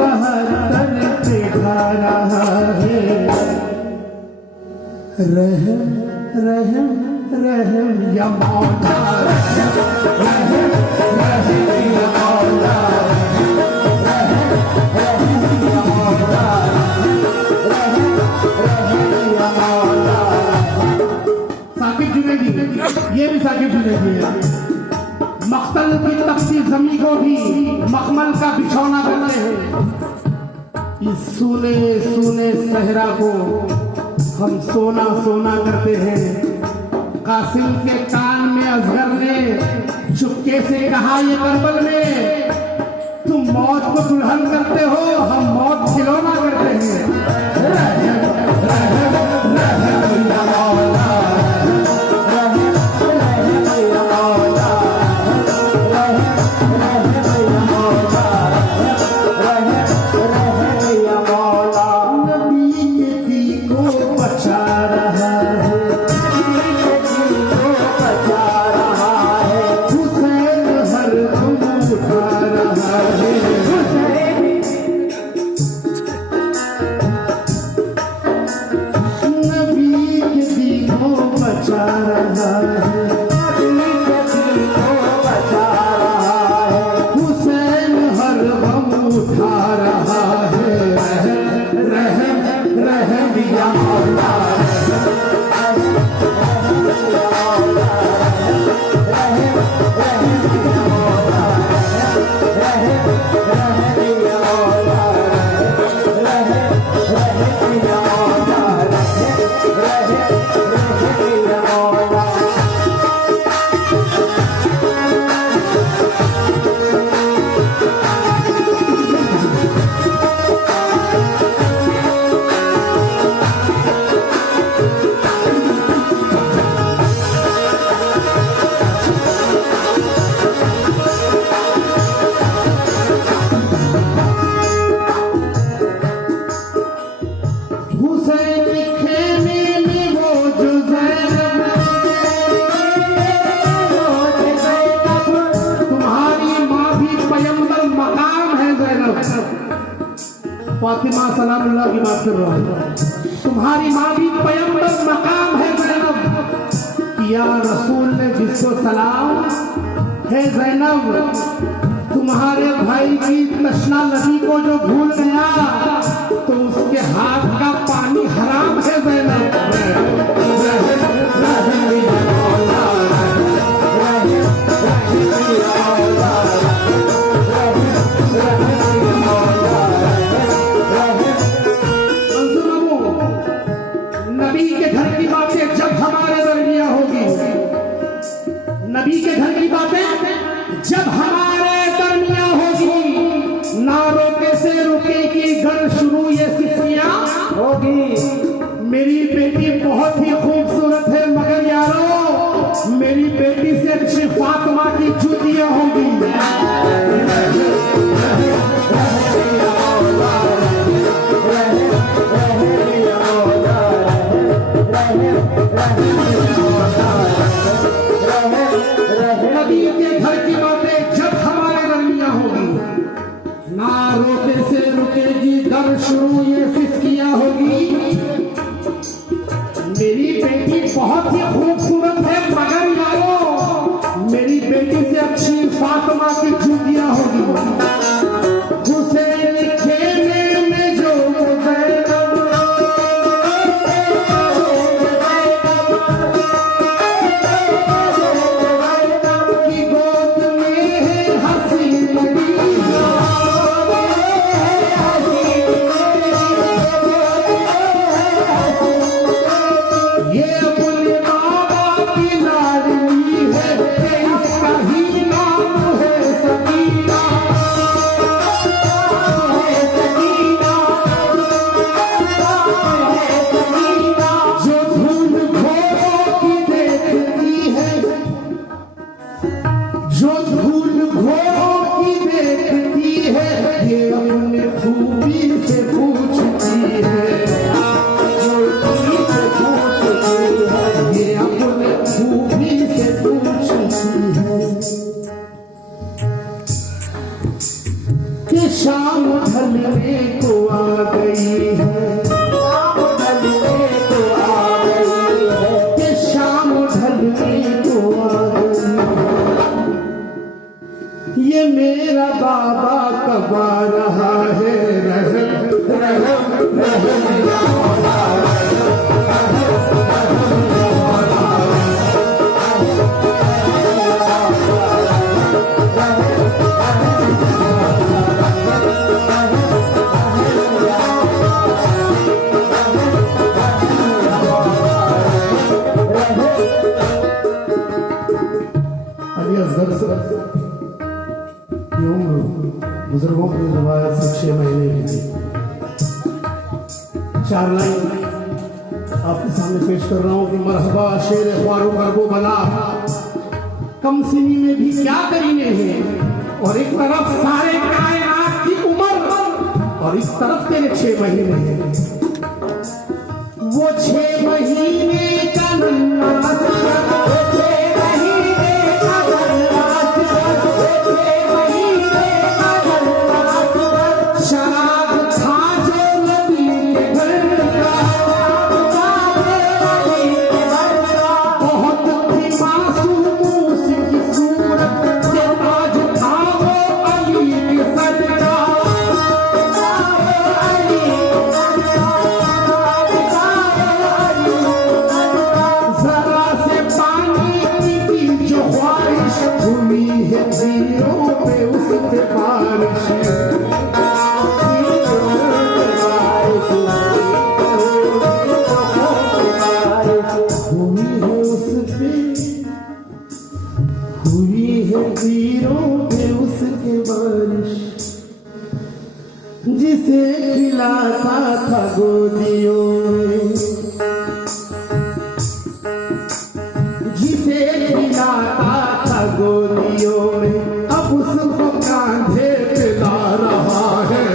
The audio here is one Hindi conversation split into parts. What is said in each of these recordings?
72 पे खा रहा है। रहम रहम रहम या मौला, रहम रहम या मौला, रहम रहम या मौला, रहम रहम या मौला। साकिब जुनैदी, ये भी साकिब जुनैदी है। मख्तल की तख्ती जमी को भी मखमल का बिछौना करते हैं। इस सूने सूने सहरा को हम सोना सोना करते हैं। कासिम के कान में असगर ने चुपके से कहा ये करबल में, तुम मौत को दुल्हन करते हो, हम मौत खिलौना करते हैं। रहम रहम रहम या मौला, रहम रहम या मौला, रहम रहम या मौला, रहम रहम या मौला। नबी के दी को बचा रहा है, नबी के दी को बचा रहा है। हुसैन हर दम उठा रहा है, हुसैन नबी के दी को बचा रहा है, नबी के दी को बचा रहा है। हुसैन हर दम उठा रहा है। रहम रहम या मौला, रहम रहम या मौला, रहम रहम या मौला, रहम रहम या मौला, रहम रहम या मौला, रहम रहम या मौला। हुसैन के खेमे में वो जो ज़ैनब, तुम्हारी माँ भी पैगंबर मकाम है ज़ैनब। फातिमा सलामुल्लाह की बात कर रहा हूँ। तुम्हारी माँ भी पैगंबर मकाम है ज़ैनब। या रसूल ने जिसको सलाम है ज़ैनब, तुम्हारे भाई की तशना नदी को जो भूल गया तो उसके हाथ का पानी हराम है ज़ैनब। रहम रहम या मौला, रहम रहम या मौला, रहम रहम या मौला, रहम। मंसूर बाबू, नबी के घर की बातें जब हमारे दरमियां होगी, नबी के घर की बातें जब हमारे दरमियां होगी, ना रोके से रुकेगी गर शुरू ये सिफियां होगी। मेरी बेटी बहुत ही खूबसूरत है मगर यारो, मेरी बेटी से अच्छी फातिमा की जूतियां होंगी। नबी के घर की बातें जब हमारे दरमियां होगी, ना रोके से रुकेगी दर शुरू ये फिस्कियां होगी। मेरी बेटी बहुत ही खूबसूरत है मगर यारो, मेरी बेटी से अच्छी फातिमा की जूतियां होगी। हुसैन खेमे में जो की गोद में है हंसी लगी, ये अपने बाबा की लाडली है, इसका ही नाम है सकी। ढलने को आ गई है, शाम ढलने को आ गई है, कि शाम ढलने को आ गई है। ये मेरा बाबा कब आ रहा है, रहम रहम रहम या मौला, बुजुर्गों की रिवायत से 6 महीने की थी। 4 लाइन आपके सामने पेश कर रहा हूं कि मरहबा शेर ख्वारो करबो बला, कम सिनी में भी क्या करीने हैं, और एक तरफ सारे कायनात की उम्र और एक तरफ तेरे 6 महीने हैं। वो 6 महीने का नन्ना सिरत, वो 6 महीने का नन्ना सिरत, वो 6 महीने का नन्ना सिरत, शराब था जो नबी के घर का, बहुत थी मासूम उसकी सूरत, के ताज था वो अली के सर का, जरा से पानी की जो ख्वाहिश हुई है जीरों पे उस पे बारिश, हुई है जीरों पे उसके बारिश, जिसे खिलाता था गोदियों में, जिसे खिलाता था गोदियों में, अब उसको कांधे पे ला रहा है।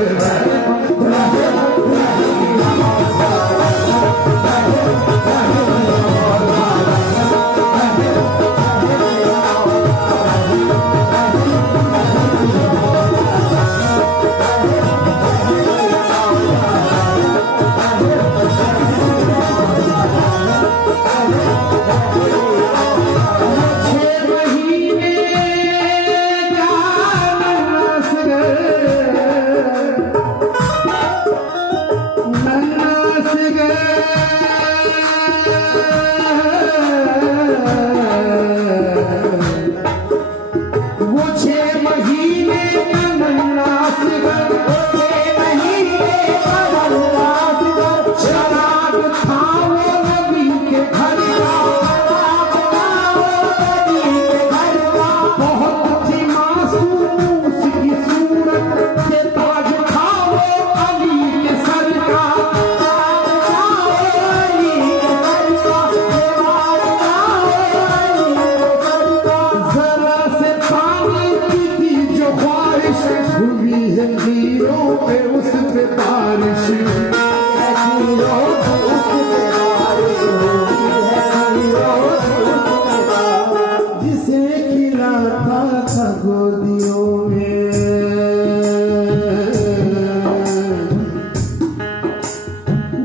जिसे खिलाता था गोदियों में,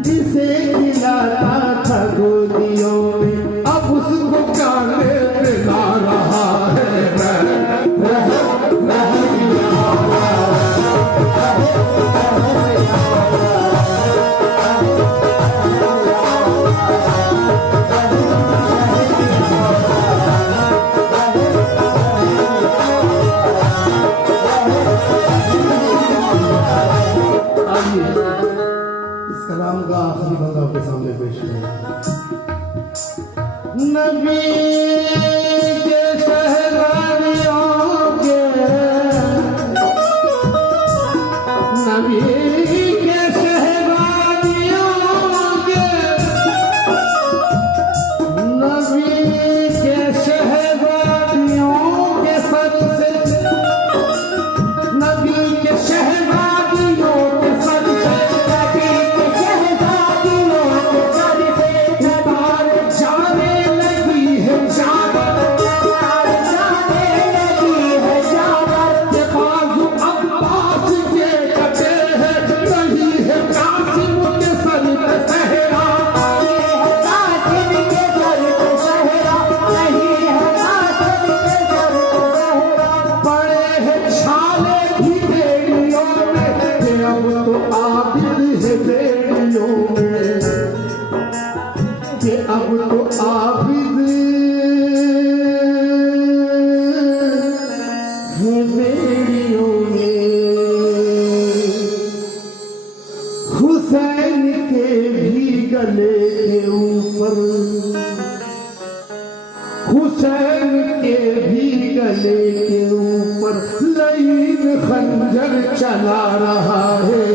जिसे खिलाता था गोदियों में, अब उसको कांधे पे ला रहा है। इस कलाम का आखिरी बंद आपके सामने पेश किया। नबी के शहजादियों के, नबी के शहजादियों के, नबी के शहजादियों के सर से, नबी के शहजादियों के सर से, नबी के शहजादियों के सर से उतार जाने लगी है चादर, उतार जाने लगी है चादर, के बाजू अब्बास के कटे गले के ऊपर, हुसैन के भी गले के ऊपर लईन खंजर चला रहा है।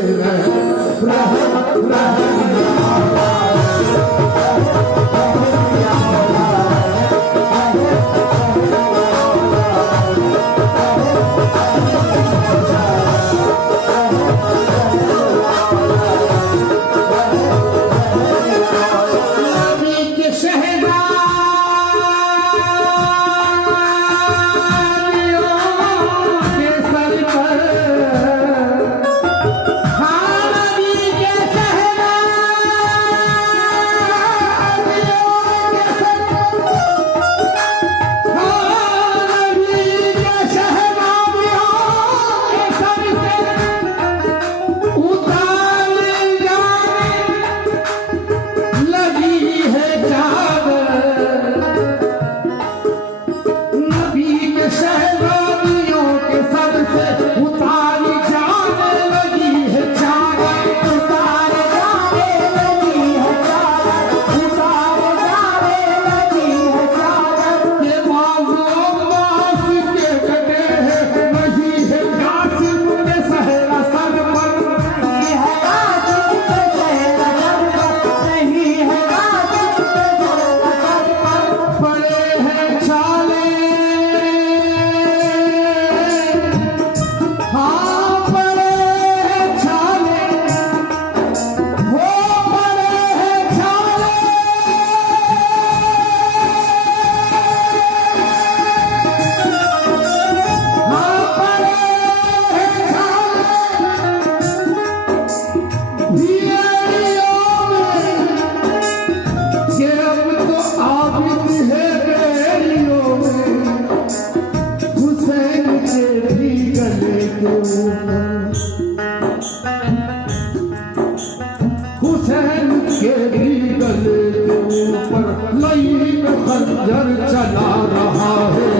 हुसैन के भी गले के ऊपर लईन खंजर चला रहा है।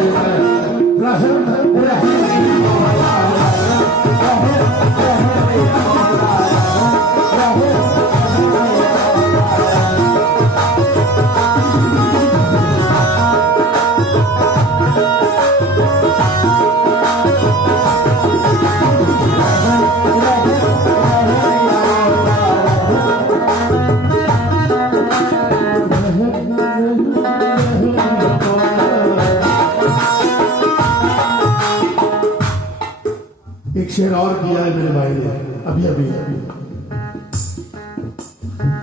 एक शेर और किया है मेरे भाई ने अभी अभी।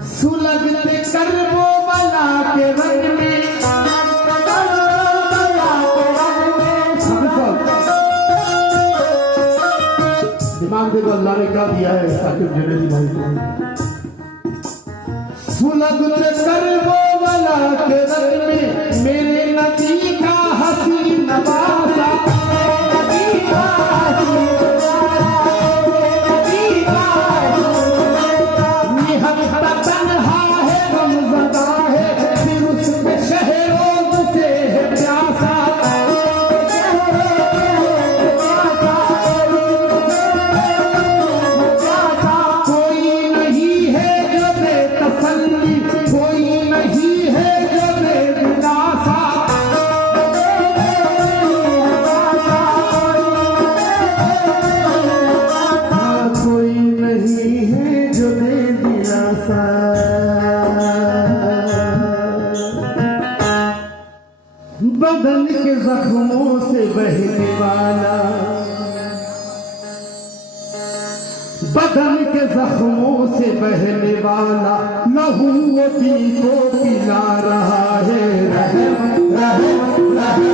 सुलगते कर्मों वाला के रंग में, दिमाग देखो अल्लाह ने क्या दिया है साकिब जुनेदी भाई को। सुलगते कर्मों वाला के रंग में मेरे नबी का हसी नवाजा, बदन के जख्मों से बहने वाला, बदन के जख्मों से बहने वाला लहू पी को पिला रहा है। रहम रहम रहम